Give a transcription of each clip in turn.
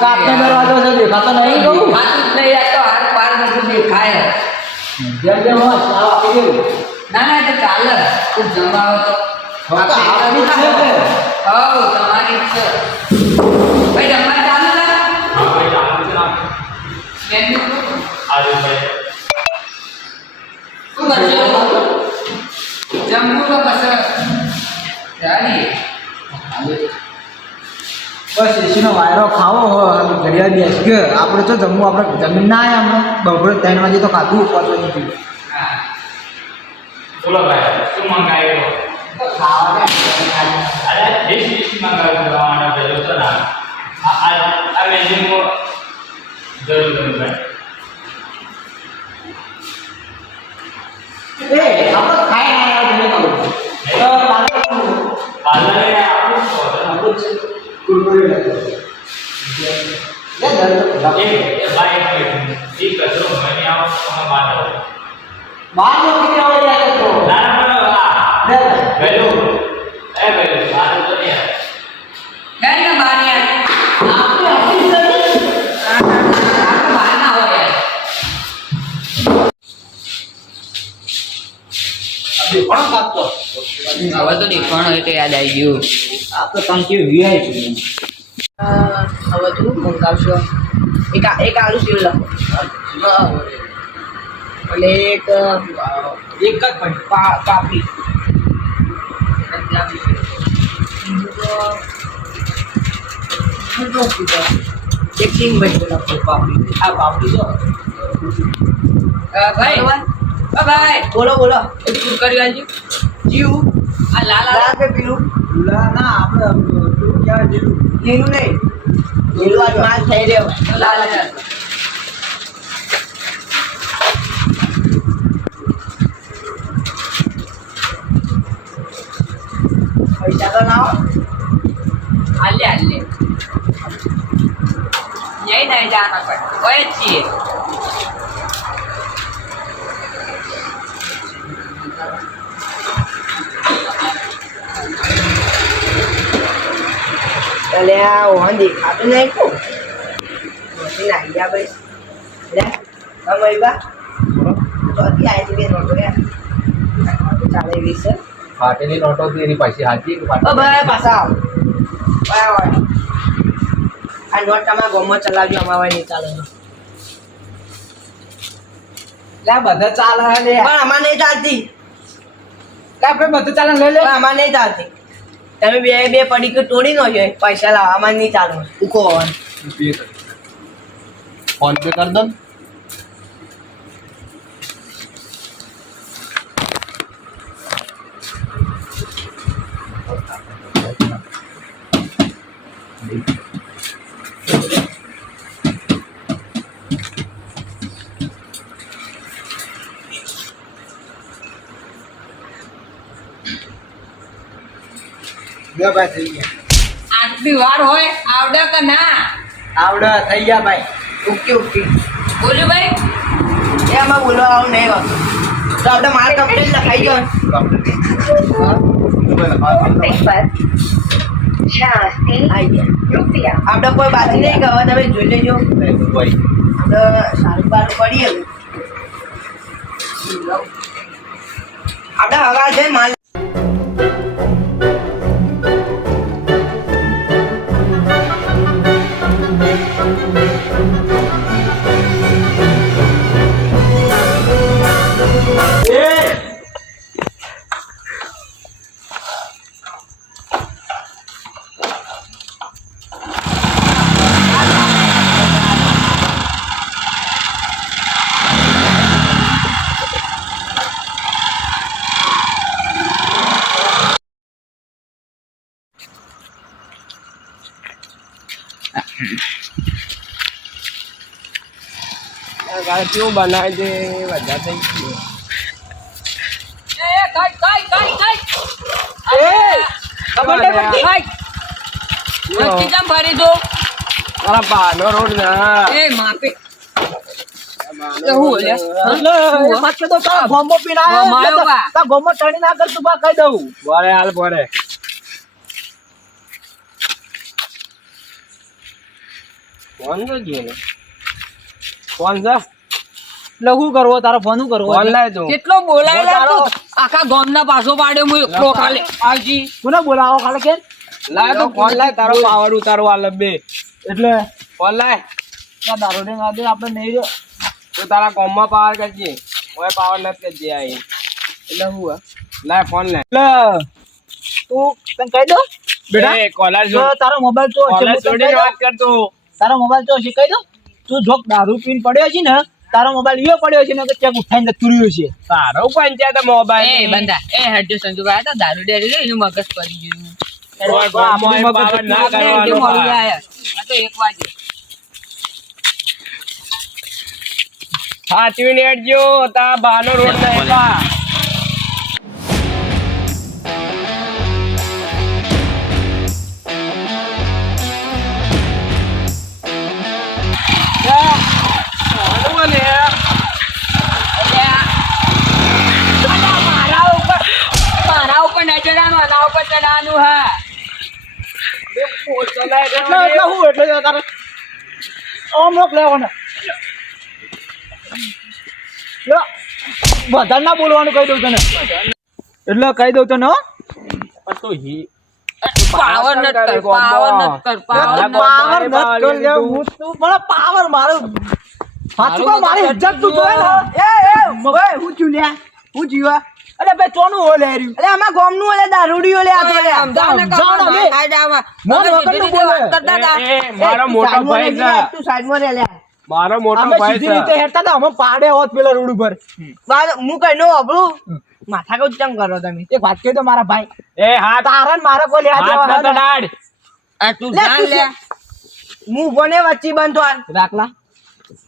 કાચનો દરવાજો છે દેખાતો નહીં કહું ખાતું જ નહીં આ તો હાર પાર બધું દેખાય જેમ જેમ હોય સાવ આપી દેવું ના ના એટલે ચાલે તું જમાવો તો આપણી જ છે કે હવ તમારી જ છે ભાઈ જમવા ચાલુ ને હા ભાઈ ચાલુ છે ના મેનુ આજે ભાઈ શું કરશો જમવું તો પછી ચાલી બસ એસીનો વાયરો ખાવો હોય ઘડિયાળ બેસી ગયો આપણે તો જમવું આપણે જમીન ના આવ્યા હમણાં બપોરે 3 વાગે તો ખાધું પહોંચવા નહીં હા બોલો ભાઈ શું મંગાવ્યું અરે ડીશ મંગાવ્યું કરવા માટે ભેજો છે ને આ મેન્યુ જરૂર ભાઈ એ આપણે ખાઈ આવ્યા પાર્લરે આપણું આપણું જ છે કુરકુરી લેતો એ ભાઈ એ કચરો મને આવો તમે બહાર આવો બહાર નો કેટલા વાગે આવ્યો તો ના ના લે ભેજો એ ભેજો બહાર તો નહીં ગઈ ને બહાર યાર આપણે ઓફિસ બહાર ના હોય યાર અભી પણ કાપતો હવે તો દેખાણો એટલે યાદ આવી ગયું આ તો તંકી વીઆઈ છે હવે તું મંગાવશો એક આલુ સીલ લખો અને એક એક જ ભાઈ પાપડી એક સિંગ ભાઈ લખો પાપડી આ બાપડી જો ભાઈ ભાઈ બોલો બોલો એક શું કરી આલજો જીવ આ લાલ લાલ કે પીલું ગુલા ના આપણે પેલું ક્યાં જેલું લીલું નહીં લીલું આજ માલ થઈ રહ્યો લાલ લાલ પૈસા તો ના હાલે હાલે यही नहीं जाना पड़ता वही चाहिए चले वहाँ देखा तो नहीं को मशीन आई गया भाई ले हम वही बा तो अभी आई थी नोटो यार चाले भी सर ફાટેલી નોટો હતી એની પાછી હાજી કે ओ भाई पासा वाह वाह આ નોટ તમારા ગોમમાં ચલાવજો અમારે નહીં ચાલે લે બધા ચાલે હે લે પણ અમારે નહીં ચાલતી લે આપણે બધું ચાલે લઈ લે પણ અમારે નહીં ચાલતી તમે બે બે પડી કે તોડી નો છે પૈસા લાવો અમારે નહીં ચાલે ઉકો ફોન પે કર દો બે ભાઈ થઈ ગયા આટલી વાર હોય આવડે કે ના આવડે થઈ ગયા ભાઈ ઓકે ઓકે બોલ્યું ભાઈ એ આમાં બોલવા આવું નહીં વાત તો આપણે મારે કમ્પ્લેટ લખાઈ ગયો આપણે કોઈ બાકી નહીં કે હવે તમે જોઈ લેજો આપણે સારું બારું પડીએ આપણે હવા છે માલ કેવું બનાવી દે બધા થઈ ગયું મારા બાનો રોડ ના ગોમો પીના ગોમો ટણી ના કર તું બા કહી દઉં બોરે હાલ બોરે ફોન તો જોઈએ ને ફોન છે એટલે શું કરવો તારો ફોન શું કરવો ફોન લાય તું કેટલો બોલાયેલા તારો- તું આખા ગામના પાછો પાડ્યો હું એકલો ખાલી આવજી કોને બોલાવો ખાલી કે લાય તો ફોન લાય તારો પાવર ઉતારવા લબે એટલે ફોન લાય આ દારૂ ને ગાદે આપણે નહીં રહ્યો તું તારા કોમમાં પાવર કરજે ઓય પાવર નથી કરજે આ એટલે હું લાય ફોન લાય તું તને કહી દો બેટા એ કોલર જો તારો મોબાઈલ તો હશે, કોલર હું તને છોડીને કહી દઉં. વાત કરતો તારો મોબાઈલ તો હશે કહી દો તું જોક દારૂ પીને પડ્યો છે ને તારો મોબાઈલ ઈયો પડ્યો છે ને કે ચેક ઉઠાઈને જતું રહ્યું છે તારો પંચાયત મોબાઈલ એ બંદા એ હટજો સંજુભાઈ આ તો દારૂ ડેરી લે એનું મગજ પડી ગયું ઓય ગામમાં એ પાવર ના કરવાનો ભાઈ. આ તો 1 વાગે સાચવીને હેડજો તા બાનો રોડ નહીં પા મારા ઉપર નહીં ચડાવવાનું આના ઉપર ચડાવવાનું હા એટલે હું એટલે તારે ઓમ રોક લેવાનો લો વધારે ના બોલવાનું કહી દઉં તને એટલે કહી દઉં તને હો પાવર નત કર પાવર નત કર પાવર નત પાવર નત કર લે હું તું પણ પાવર મારો સાચું કહું મારી ઇજ્જત તું જોય ને ઓય હું ચુલ્યા હું જીવા અરે બે ચોનું હો લે રહ્યું અલે આમાં ગોમનું ઓલે દારૂડિયો લે આ તો લે સમજાવો ને બે. મોન વગરનું બોલે. એ મારો મોટો ભાઈ છે તું સાઈડમાં રે લે મારો મોટો અમે ભાઈ સીધી રીતે છે હેરતા હતા અમે પાડે હોત પેલા રોડ ઉપર બાદ હું કઈ નો અબળું માથા કઉ ચમ કરો તમે એક વાત કહી દો મારા ભાઈ એ હાથ તારા ને મારા કોઈ લેવા હાથ દેવા નતો હતા? ડાળ આ તું જાણ લે હું બોને વચ્ચી બંધો હાલ રાખલા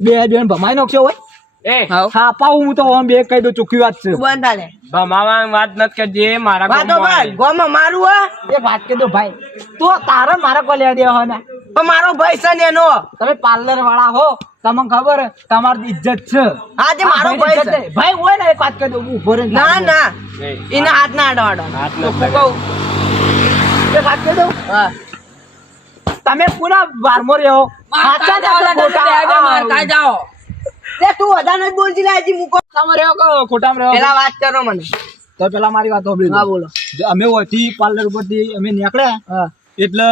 બે બેન ભમાઈ નાખશો હોય એ હા પાઉં હું તો ઓમ બે કહી દઉં ચોખ્ખી વાત છે તું બંધ હાલે ભમાવા વાત નત કરજે મારા વાતો ગામમાં બંધ ગોમાં મારું હા એક વાત કહી દો ભાઈ તો તારા ને મારા કોઈ લેવા દેવા હોય ને પણ મારો ભાઈ છે ને એનો તમે પાર્લર વાળા હો તમને ખબર હે, તમારી ઇજ્જત છે હા તે મારો આ ભાઈ ઇજ્જત છે નહીં. ભાઈ હોય ને એક વાત કહી દઉં ઉભો રહીને ના લાગો. ના એ, એના હાથ ના અડવાડો હાથ તો નત હું લગાડ. કહું એક વાત કહી દઉં હા તમે પૂરા બારમો રહ્યો સાચા જ છો ખોટા? જાઓ તે તું વધારે નથી બોલતી લાજી મૂકો તમે રહ્યો કે ખોટામાં રહ્યો? પેલા વાત કરો મને તો પેલા મારી વાત સાંભળી લો. હા બોલો જો અમે ઓથી પાર્લર ઉપરથી અમે નીકળ્યા હા એટલે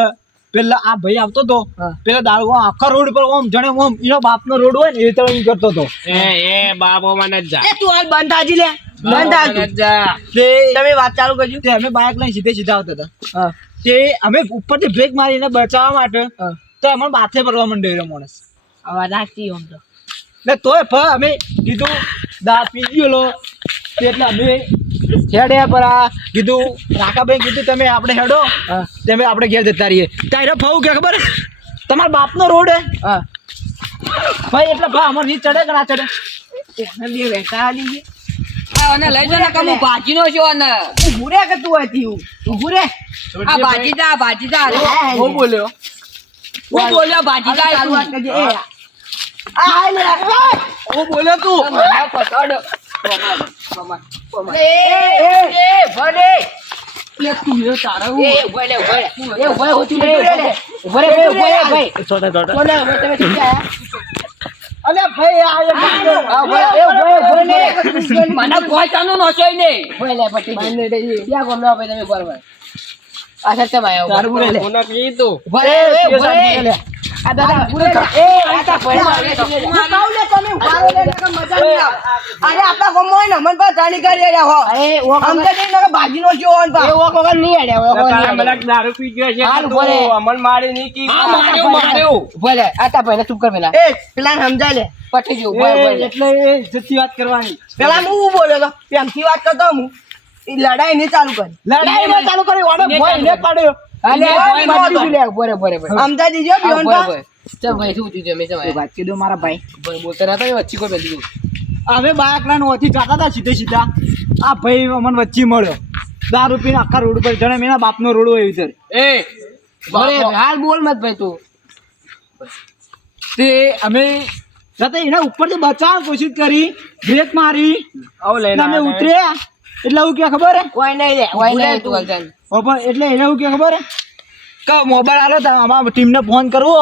પેલા આ ભાઈ આવતો તો હા. પેલા દારૂ આખા રોડ પર ઓમ જાણે ઓમ એનો બાપનો રોડ હોય ને એ તરફ ઈ કરતો તો એ બાપો મને જા એ તું હાલ બંધ હાજી લે બંધ હાજી જા તે તમે વાત ચાલુ કરજો તે અમે બાઇક લઈને સીધે સીધા આવતા હતા હા તે અમે ઉપરથી બ્રેક મારીને બચાવવા માટે હા. તો અમને બાથે પડવા માંડ્યો એનો માણસ આવા નાખતી આમ તો ને તોય અમે કીધું દા પી ગયેલો એટલે અમે હેડ્યા પર આ કીધું રાકાભાઈ કીધું તમે આપણે હેડો તમે આપણે ઘેર જતા રહીએ તારે ફાવું કે ખબર હે? તમારા બાપનો રોડ હે હા ભાઈ એટલે ભાઈ અમારે નીચ ચડે કે ના ચડે એને બે વેટા આલી અને લઈ જો ને કમુ ભાજીનો છો ને ઊભું રે કે તું હતી ઊભું રે આ ભાજી જા હું બોલ્યો હું બોલ્યો ભાજી જા ચાલુ વાત તું કરજે એ આ હાલ રે હું બોલ્યો તું મને પકડ એ ભલે લે તું એ તારા એ ભલે ભલે એ ભલે હોતી રે ભલે ભલે ભાઈ છોટા છોટા બોલે હવે તમે શું આયા અલે ભાઈ આ આ ભલે એ ભલે મને પહોંચાનો નોચોય નહીં ભલે પટી ક્યાં ગોમ લો ભાઈ તમે બરાબર આ સત્ય માં આવ્યો તારું બોલે લે કોને કીધું ભલે એ ભલે આ દાદા ભલે એ આ તા ભલે હું કહું લે તમે ઉભારો લે નકર મજા નહીં આવે અરે આપણા ગોમ હોય ને મન પર જાણી કરી રહ્યા હો એ ઓ સમજે નહીં નકર ભાજીનો જો ઓન પા એ ઓ વગર નહીં આડ્યા તારા મલક દારૂ પી ગયો છે હાલ તું ભલે. અમન મારી ની કી આ માર્યો ભલે આ તા ભલે ચૂપ કર પેલા એ પેલા સમજાય લે પટી જો ભલે એટલે એ જતી વાત કરવાની પેલા હું બોલ્યો તો પ્રેમથી વાત કરતો હું ઈ લડાઈ નહીં ચાલુ કરી લડાઈ માં ચાલુ કરી ઓને ભોય ને પાડ્યો અલે ભોય મારી લે બરે બરે સમજાય દીજો બિયોન પા ચલ ભાઈ શું થયું મેં એ વાત કીધું મારા ભાઈ બોલતા નતા વચ્ચે કોઈ બેઠી અમે બાયકલા ઓથી જતા હતા સીધે સીધા આ ભાઈ અમને વચ્ચે મળ્યો દારૂ પીને આખા રોડ પર જણે એના બાપનો રોડ હોય એવી એ બરે હાલ બોલ મત ભાઈ તું તે અમે જતા એના ઉપરથી બચાવવાની કોશિશ કરી બ્રેક મારી આવ અને લઈને અમે ઉતર્યા એટલે એવું કે ખબર હે કોઈ નહીં લે કોઈ નહીં તું પણ એટલે એને એવું કે ખબર હે કે મોબાઈલ આલો તો અમારા ટીમને ફોન કરવો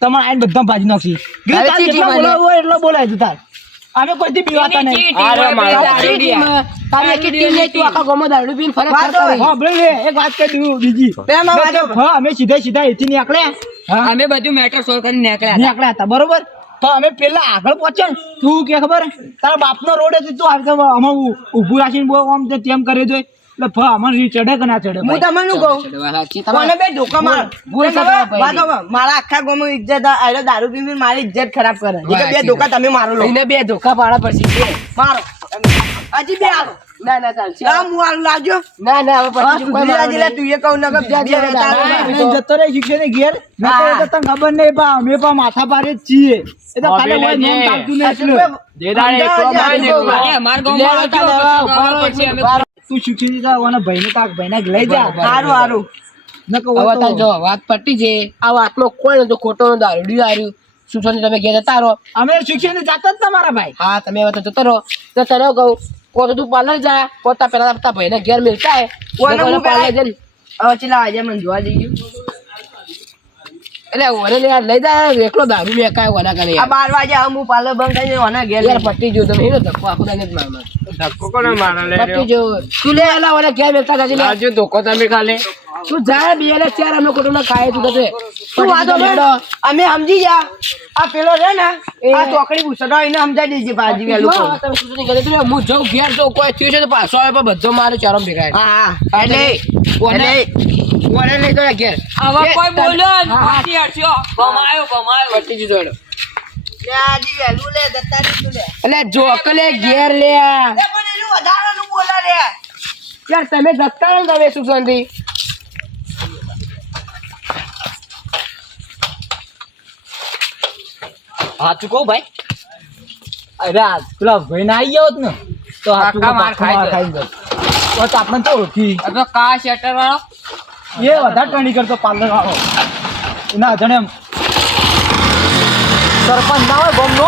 તમારે આઈને બધા ભાજી નાખી હવે તાર ચીઠી જેટલા મારી. બોલાવવું હોય એટલો બોલાય તું તાર અમે કોઈથી પીવાતા નહીં અરે મારા તારી ટીમ. તારી આખી ટીમ નહીં, તું આખા ગામમાં દારૂ પીને ફરક વાત કરતો હોય. હા બોલ એક વાત કહી દઉં બીજી પેલા વાંચો. હા અમે સીધા સીધા અહીંથી નીકળ્યા હા અમે બધું મેટર સોલ્વ કરીને નીકળ્યા નીકળ્યા હતા બરોબર તો અમે પેલા આગળ પહોંચ્યા ને તું કે ખબર તારા બાપનો રોડ હતી તું આવી અમે ઊભું રાખીને બહુ આમ તેમ કરે જોઈ એટલે અમને રી ચડે કે ના ચડે હું ભાઈ? તમને શું કહું સાચી કોને બે ધોકા માર ભૂલ છે તમારા ભાઈની. વાતો કર. મારા આખા ગામમાં ઇજ્જત આયરો દારૂ પીને મારી ઇજ્જત ખરાબ કરે એ તો બે સાચી ધોકા તમે મારો લો એને બે ધોકા પાડા પછી મારો હજી બે આલો ના ના ચાલશે આ હું આલું લાવજો ના ના હવે હા, પછી કોઈ સુધરી મારો આજે લે, નહીં. તું એ કહું નકર જા, બે જા, રહેતા જા, હોય. જા. અને જતો રહે શિક્ષણ ઘેર ના તો એ તો તને ખબર નહીં પા અમે પણ માથા પારે જ છીએ એ તો ખાલી હોય નોમ ચાલતું નહીં એટલું. જે દાડે એકલો મારે ને એકલો. અરે, અમારા ગામમાં લેવા આવજો, લેવા, પછી ઉભા રહો, પછી અમે ઉભા રહો. તું શીખી જા અને ભાઈને કાક ભાઈને લઈ જા હારું હારું નકર હવે તાર તો- જો વાત પટી છે આ વાતમાં કોઈ નતો ખોટો નો દારૂડિયો હાર્યું સુસોની તમે ઘેર જતા રહો અમે શિક્ષણ જાતા જ તમારા ભાઈ હા તમે હવે તો જતો રહો તો તને કહું કો તો તું પાર્લર જા પોતા પેલા તારા ભાઈને ઘેર મિલતા હે કોને હું પાર્લર કરાય? જઈને હવે ચલા આજે મને જોવા જઈ એટલે ઓને યાર લઈ જા એકલો દારૂ મેં કાય ઓના કરે આ 12 વાગે હું પાર્લર બંધ કરીને ઓના ઘેર યાર પટ્ટી જો તમે એનો ધક્કો આખો દાને જ માર ધક્કો કોને મારે લે પટ્ટી જો તું લે એલા ઓલા ઘેર મેલતા જાજે લે લાવજો ધોકો તમે ખાલી તું જા બે ને ચાર અમે ખોટું ના ખાય તું કદે શું વાતો છે? અમે સમજી જા આ પેલો છે ને આ ચોકડી પૂછતો એને સમજાઈ દેજે પાજી વેલું કહું. તમે સુસોની ઘરે તો હું જાઉં ઘેર તો કોઈ થયું છે તો પાછો આવે પણ બધો મારો ચારો ભેગા હા એટલે ઓને ઓને લઈ તો ઘેર આવા કોઈ બોલ્યો ને, હા. પાછી હટશો. ભમાયો. પટ્ટી જો જોડો લે આજી વેલું લે દત્તા દીધું લે એટલે જોકલે ઘેર લે એ પણ એનું વધારાનું બોલા રે યાર તમે જતા ને તમે સુસંતી સાચું કહું ભાઈ અરે આ પેલા ભાઈ ના આવી જાવ ને તો હાચું કાકા માર ખાઈ જાય. ખાઈ જાય તો આપણે તો ઓળખી આ તો કા શેટર વાળો એ વધારે ટણી કરતો પાર્લર વાળો એના જણે એમ સરપંચ ના હોય ગામનો